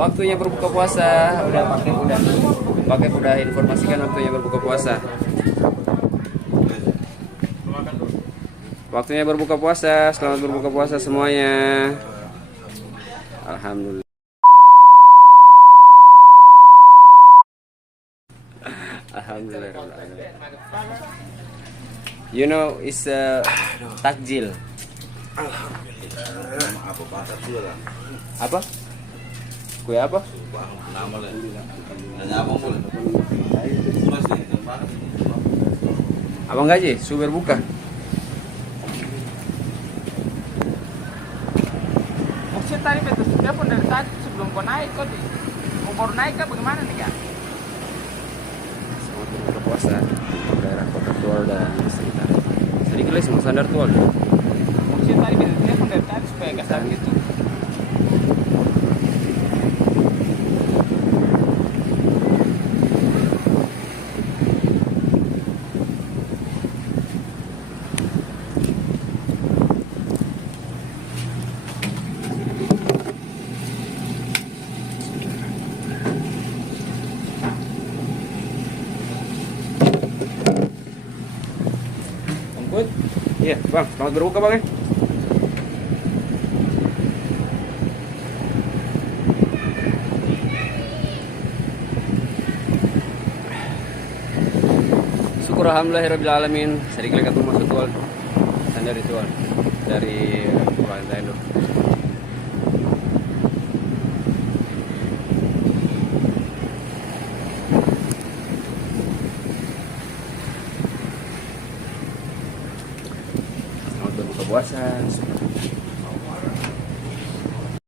Waktunya berbuka puasa. Udah informasikan waktunya berbuka puasa. Waktunya berbuka puasa. Selamat berbuka puasa semuanya. Alhamdulillah. Alhamdulillah. You know, it's takjil. Apa? Kue apa? Abang gaji, suber buka. Maksudnya tadi betul sudah pun dari tadi sebelum kau naik kok mau baru naik kah bagaimana nih kak? Selamat berbuka puasa daerah kota TUAL dan sekitarnya. Sedikit lagi semua standar TUAL. Maksudnya tadi betul sudah pun dari tadi supaya gak salah gitu. Iya, bang, selamat berbuka bang ya. Syukur alhamdulillahirabbil alamin. Sedikit lagi masuk TUAL. Dari TUAL dari Pangeran